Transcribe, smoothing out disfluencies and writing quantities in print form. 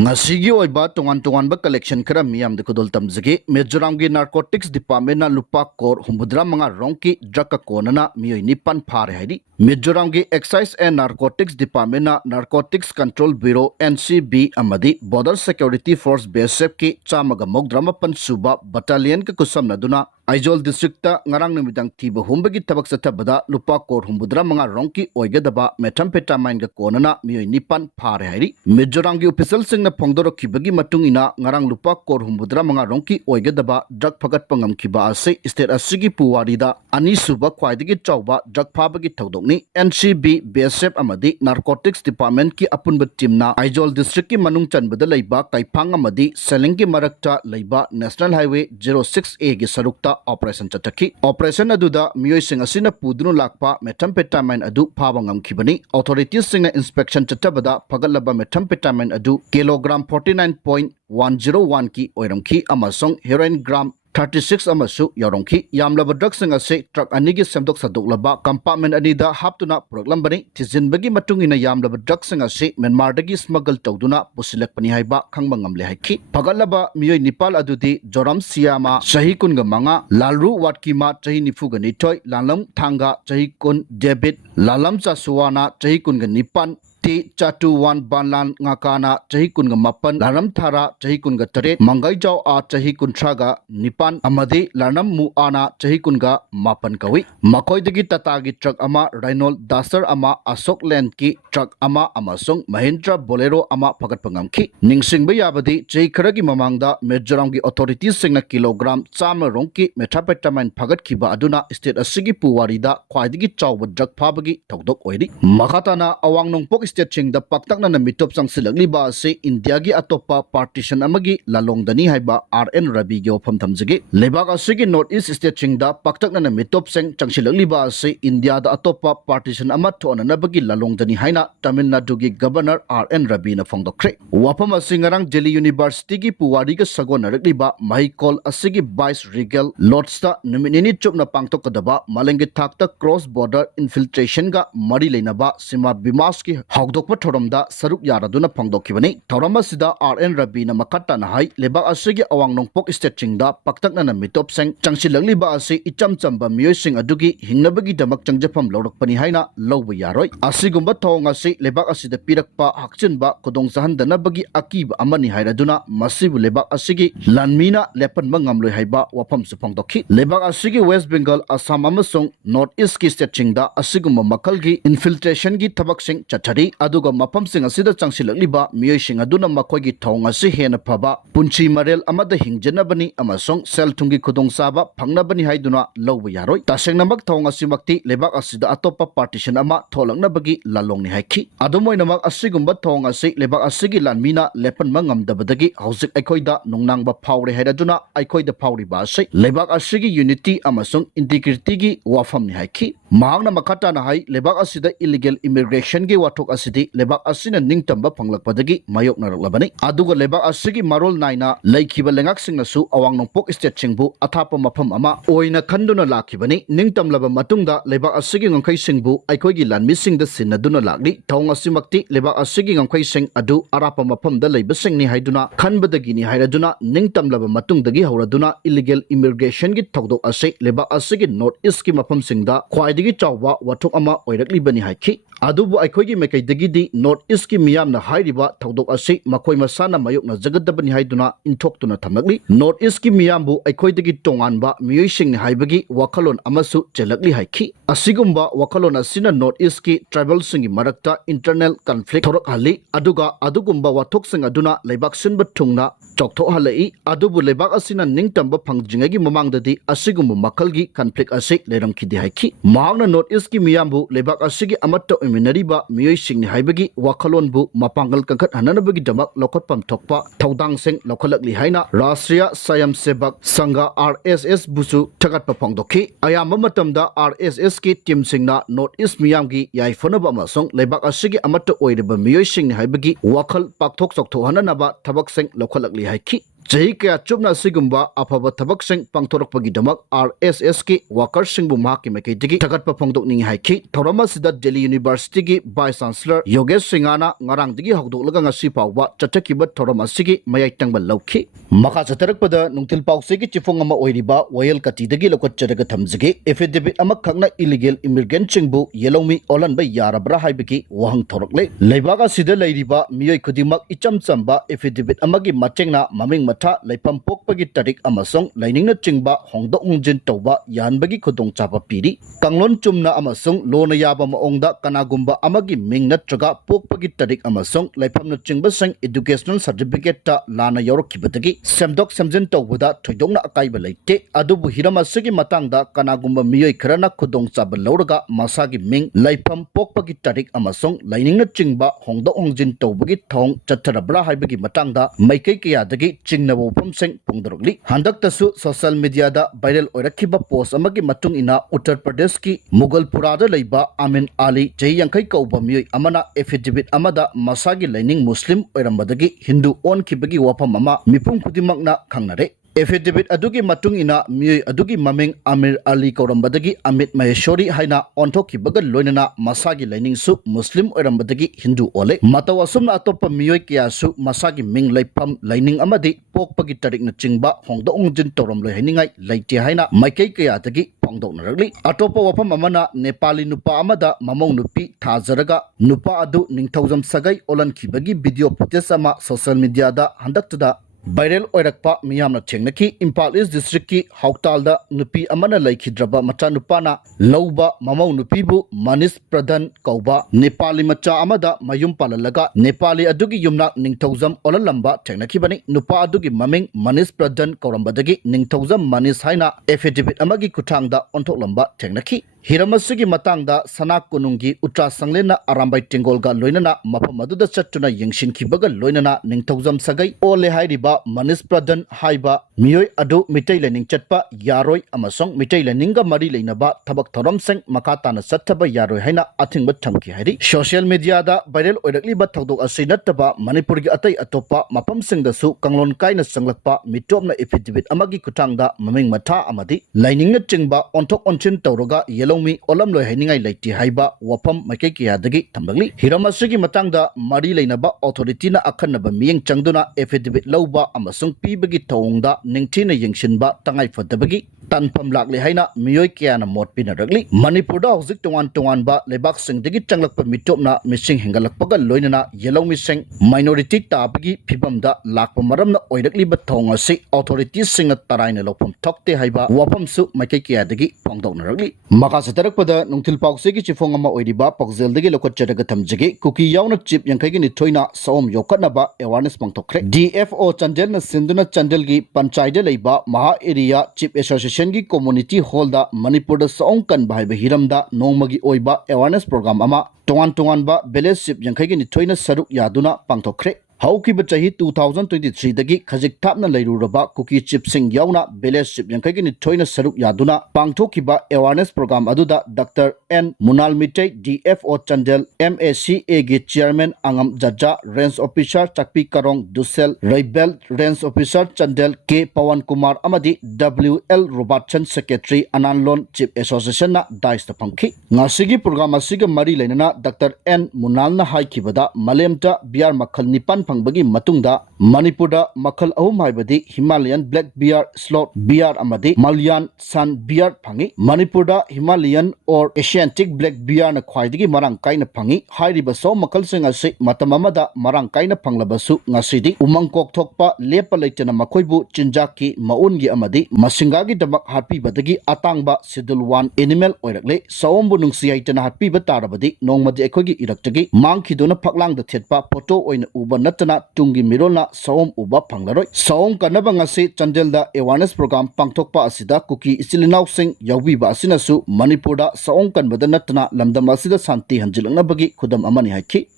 Ngasigi oiba tongan collection kara miyam de kudol tamzagi Mizoram gi narcotics department na lupa kor humbudra manga rongki drug ka konana Mioi nipan phare haidi Mizoram gi excise and narcotics department na narcotics control bureau NCB amadi border security force BSF ki chamaga mogdrama pan suba battalion ka kusam na duna Aizol district ta ngarang numidang tiba humbagi tabak satabada lupa kor humbudra manga rongki oigadaba methamphetamine ga konana Mioi nipan phare haidi Mizoram gi official sing Pongdoro Kibagi Matungina, Narang Lupa Kor Humbudra Manga Ronki Oigadaba, Drug Pagat Pangam Kiba Ase, State Asigi Puwarida, Anisuba Kwaidigi Chauba, Drug Pabagi Taudokni, NCB, BSF Amadi, Narcotics Department Ki Apunba Timna, Aizol District Ki Manung Chanbada Laiba, Kaipang Amadi, Selengi Marakta Laiba, National Highway 06A Gi Sarukta, Operation Chataki, Operation Aduda, Mioi Singasina Pudunu Lakpa, Methamphetamine Adu, Pabangam Kibani, Authorities Singa Inspection Chatabada, Pagalaba Methamphetamine Adu, Kilogram 49.101 ki oiramki amasong heroin gram 36 amasu yorongki yamlaba drugs nga se truck anigi semdok sadoklaba compartment anida haptuna proglambani tizinbagi matungina yamlaba drugs nga se Myanmar dagi smuggle tawduna pusilakpani haiba khangbangamle haiki pagalaba Mioi Nipal adudi Joram Siama Shahi kunga manga Lalru Watkima Chahi Nifuga Nitoy Lalam Thanga Chahi kun Debit Lalam Chasuwana Chahi kunga Nipan T Chatuwan Banlan Ngakana Chahi Kunga Mapan Laram Thara Chahi Kunga Taret Mangai Jaw A Chahi Kuntraga Nipan Amadi Lanam Muana Chahi Kunga Mapan Kawi Makoi Digi Tatagi Truck Ama Rheinolds Duster Ama Asok Land Ki Truck Ama Amasong Mahindra Bolero Ama Pagat Pangam Ki Ningsing Bayabadi Chahi Karagi Mamangda Mizoram gi authorities Singna kilogram Chama Rongki Methamphetamine Pagat Kiba Aduna State Asigi Puwarida Khwaidigi Chawba Drug Phabagi Tawdok Oidi Makhatana Awang Nongpok State Ching the Paktakna na mitop sang silagli se India gi Atoppa Partition amagi Lalongdani haiba RN Rabi gi opam thamjagi lebak asigi North East State Ching the Paktakna na mitop sang changsilagli se India da Atoppa Partition ama thona na bagi Lalongdani haina Tamil Nadu gi Governor RN Rabi na phongdokre wapam asingarang Delhi University gi puwari ga sagon narakli mahikol asigi Vice Regal Lordsta numinini chupna pangtokadaba malengi thakta cross border infiltration ga mari leinaba sima bimas ki Hogdokpa Toromda Saruk Yaraduna Pongdokibani, Toramasida RN Rabina Makata Nahai, Leba Asigi Awang Nongpok Stretchingda, Paktakna Mitop Seng, Changsilangli Baasi, Icham Chamba Mioi Sing Adugi, Hingnabagi Damak Changjapam Lorokpani Haina, Lowa Yaroi, Asigumba Tongasi, Leba Asida Pirakpa, Hakchinba, Kodong Sahandana Bagi Akib Amani Hairaduna, Masibu Leba Asigi, Lanmina, Lepan Mangamlu Haiba, Wapam Supongdoki, Leba Asigi West Bengal, Assam Amasong, North East Stretchingda, Asigumba Makalgi, Infiltration Gi Tabaksing, Chatari, Aduga Mapam Sing Asida Changsilakliba, Mioi Sing Aduna Makoigi Tonga Si Hena Paba, Punchi Marel Amada Hingjanabani, Amasong, Sel Tungi Kudong Saba, Pangnabani Haiduna, Lowa Yaroi, Taseng Namak Tonga Simakti, Lebak Asida Atoppa Partition Ama, Tolang Nabagi, Lalong ni Haiki. Adumoy Namak Asigumba Tonga Si, Lebak Asigi Lanmina, Lepan Mangam Dabadagi, Hausik Aikoida, Nungnang Ba Powri Haidaduna, Aikoida Powri Basi, Lebak Asigi Unity, Amasong, Integrity, Wafam ni Haiki. Mahang na makata na hay, Lebak Asida illegal immigration gi watok asidi lebak asina ningtamba panglakpadagi mayok naraklabani aduga lebak asigi marol naina laikhiba lengak singnasu awang nongpok state chingbu athapa mafam ama oina khanduna lakhibani ningtamlaba matungda lebak asigi ngangkai singbu aikoigi lanmi singda sinaduna lakli thong asimakti lebak asigi ngangkai sing adu arapa mafamda leiba singni haiduna khanbadagi ni hairaduna ningtamlaba matungdagi hauraduna illegal immigration gi thogdok ase lebak asigi north east ki mafam singda khwaidigi chawwa wathok ama oiraklibani haiki adubu aikoigi mekaidagidi North East ki miyamna hairiba thogdok ase makoi masana mayokna jagadabani haiduna inthoktuna thamlakli North East ki miyambu aikoidagi tonganba Mioi Sing haibagi wakalon amasu chelakli haiki asigumba wakalon asina North East ki tribal singi marakta internal conflict thorak hali aduga adugumba wathok sing aduna leibak sinba thungna chokthok halai adubu leibak asina ningtamba phangjingagi mamangdadi asigumba makalgi conflict ase leramkhidi haiki mahangna North East ki miyambu leibak asigi amatta minariba Mioi Sing haibagi wakalonbu mapangal kangkat hananabagi damak lokotpam thokpa thodang sing lokhalakli haina Rashtriya Sayam Sebak Sangha RSS busu thagatpa phongdokhi ayamba matamda RSS ki team singna North East miyamgi yaifonaba amasong leibak asigi amatta oiriba Mioi Sing haibagi wakal pakthok chokthok hananaba thabak sing lokhalakli haiki Jahi kaya chupna sigumba afaba thabak sing pangthorakpagi damak RSS ki workers sing bu mahaki maikaitigi thagatpa phongdokning haiki thorama sida Delhi University ki Vice Chancellor Yogesh Singhana ngarang digi hokdoklaga ngasi pawba chachakiba thorama sigi mayai tangba lauki makha chatarakpada nungtil pawse ki chifong ama oiriba Wayal Kati dagi lokotcharaga thamjigi affidavit ama khakna illegal immigrant sing bu yelomi olan ba yarabra haibiki wahang thorakle leibaga sida leiriba mioi khudimak icham chamba affidavit amagi machengna maming matha leipam pokpagi tarik amasong lainingna chingba hongdok hongjin tawba yanbagi khudong chapa piri kanglon chumna amasong lona yaba maongda kanagumba amagi ming natraga pokpagi tarik amasong leipamna chingba sang educational certificate ta lana yorokibadagi semdok semjin tawbada thoidongna akaiba leite adubu hirama sigi matangda kanagumba mioi kharana khudong chaba lawraga masagi ming leipam pokpagi tarik amasong lainingna chingba hongdok hongjin tawbagi thong chatharabra haibagi matangda maikai kayadagi chingna wofam sing pungdorogli handak tasu social media da viral oirakhiba post amagi matung ina Uttar Pradesh ki Mughal da leiba Amin Ali jai yankai kauba mioi amana affidavit amada masagi laining Muslim oirambadagi Hindu on kibagi wafam ama mipum kudimakna khangnare affidavit adugi matung ina mioi adugi maming Amir Ali kaurambadagi Amit Maheshwari haina onthokhibaga loinana masagi laining su Muslim oirambadagi Hindu ole mataw asumna atoppa mioi kya su masagi ming leipam laining amadi pokpagi tarik na chingba hongdo ongjin toramloi hainingai leite haina maikai kya dagi pongdoknaragli atoppa wafam amana Nepali nupa amada mamong nupi thajaraga nupa adu ningthaujam sagai olan khibagi video footage ama social media da handaktada viral oirakpa miyamna thengnaki Impal East District ki Hauktalda nupi amana laikhidraba macha nupana lauba mamau nupibu Manish Pradhan kauba Nepali macha amada mayum palalaga Nepali adugi yumna ningthaujam olalamba thengnakibani nupa adugi maming Manish Pradhan kaurambadagi ningthaujam Manish haina affidavit amagi kuthangda onthoklamba thengnaki Hiramasigi matangda Sanak Kunungi Utra Sanglena Arambai Tingolga Loinana Mapamaduda Chatuna Yangshin Kibaga Loinana Ningthaujam Sagai Ole Hairiba Manish Pradhan Haiba Mioi Adu Mitai Lening Chatpa Yaroi Amasong Mitai Leninga Mari Leinaba Tabak Thoram Seng Makatana Sattaba Yaroi Haina Athingba Thamki Hairi Social Media da viral oirakliba thaudok asi nattaba Manipur gi atai atoppa mapam singdasu kanglon kaina sanglakpa mitopna affidavit amagi kuthangda maming matha amadi lainingna chingba onthok onchin tawraga yelomi olamloi hainingai leiti haiba wafam maikai kiyadagi thambagli hiramasigi matangda mari leinaba authority na akhanaba miyeng changduna affidavit lauba amasung pibagi thongda ningthina yengshinba tangai fadabagi tanpam lakli haina mioi kiyana mot pinaragli Manipur da hojik tongan ba lebak singdagi changlakpa mitopna missing hingalakpaga loinana yelomi sing minority tabagi phibamda lakpa maramna oirakliba thong asi authorities singa taraina lokpam thokte haiba wafam su maikai kiyadagi phongdoknaragli maka satarakpada nungthil pawse gi chifong ama oiriba pakzel dagi lokotcharaga thamjigi Kuki Yaona chip yankai gi nithoina saom yokatnaba awareness pangthokre DFO Chandel na sinduna Chandel gi panchayda leiba Maha Area Chief Association gi community hall da Manipur da saong kan bhaiba hiramda nongmagi oiba awareness program ama tongan ba village chip yankai gi nithoina saruk yaduna pangthokre Haukiba chahi 2023 dagi khajik thapna leiruraba Kuki chip sing Yaona village chip yankai gi nithoina saruk yaduna pangthokiba awareness program aduda Dr. N Munal Mitai DFO Chandel MACA gi chairman angam jaja range officer Chakpi Karong Dusel Rebel range officer Chandel K Pawan Kumar amadi WL Robertson secretary Ananlon Chief Association na daista pangki ngasigi program asiga mari leinana Dr. N Munal na haikibada malemta biar makhal nipan pangbagi matungda Manipurda makhal ahum haibadi Himalayan Black Bear Slot Bear amadi Malayan Sun Bear phangi Manipurda Himalayan or Asiatic Black Bear na khwaidagi marang kaina phangi hairiba so makhal sing ase matamamada marang kaina phanglabasu ngasidi umang kok thokpa lepa leitena makhoibu chinjaki maungi amadi masingagi damak happy badagi atangba schedule 1 animal oirakle sawombu nungsi aitena happy batarabadi nongmadi ekhogi iraktagi mangkhidona phaklang da thetpa photo oina uba natana tungi mirolna sawom uba phanglaroi sawom kanaba ngasi Chandelda awareness program pangthokpa asida Kuki isilinau sing yawbiba asinasu Manipurda sawom kanbada natana lamdam asida santi hanjilngnabagi khudam amani haiki